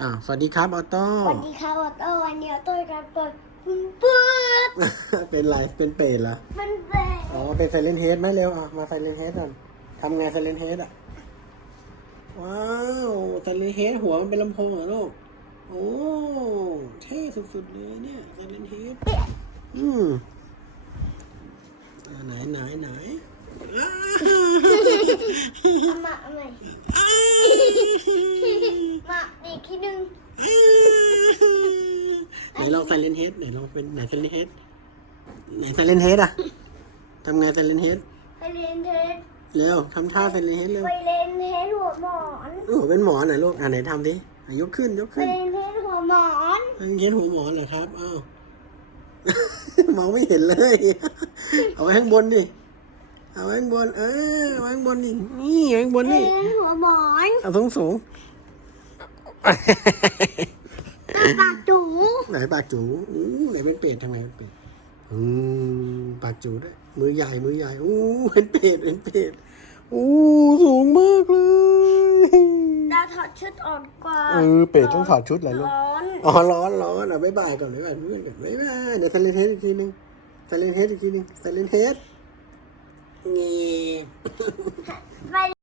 อ่าสวัสดีครับออโต้สวัสดีครับออโต้วันนี้ออโต้จะเปิดเปิดเป็นไรเป็นเปรตเหรอมันเป็นอ๋อเป็นไซเลนเฮดไหมเร็วอะมาไซเลนเฮดก่อนทำไงไซเลนเฮดอะว้าวไซเลนเฮดหัวมันเป็นลำโพงเหรอลูกโอ้เท่สุดๆเลยเนี่ยไซเลนเฮดอืมอ่าไหนไหนไหนอ้าเอามาเอาใหม่มาอีก ทีหนึงไหนลองไซเลนเฮดไหนลองเป็นไหนไซเลนเฮดไหนไซเลนเฮดอะทำไงไซเลนเฮดไปเรียนเทสเร็วทำท่าไซเลนเฮดเร็วไปเรียนเทสหัวหมอนโอ้โหเป็นหมอไหนลูกอ่าไหนทำดิอะยกขึ้นยกไปขึ้นเรียนเทสหัวหมอนอันเขียนหัวหมอนเหรอครับอ้าวมองไม่เห็นเลย เอาไว้ข้างบนดิเอาไว้ข้างบน เออ เอาไว้ข้างบนดินี่ เอาไว้ข้างบนไปนี่เรียนหัวหมอน เอาสูงสูง ปากจูไหนปากจูอู้ไหนเป็นเป็ดทำไงเป็นเป็ดอืมปากจูด้วยมือใหญ่มือใหญ่อู้เป็นเป็ดเป็นเป็ดอู้สูงมากเลยดาวถอดชุดออกก่อนเออเป็ดต้องถอดชุดเหรอลูกร้อนอ๋อร้อนร้อนอะบ๊ายบายก่อนบ๊ายบายเพื่อนก่อนบ๊ายบายเดี๋ยวไซเลนเฮดอีกทีนึงไซเลนเฮดอีกทีนึงไซเลนเฮดงี้ไป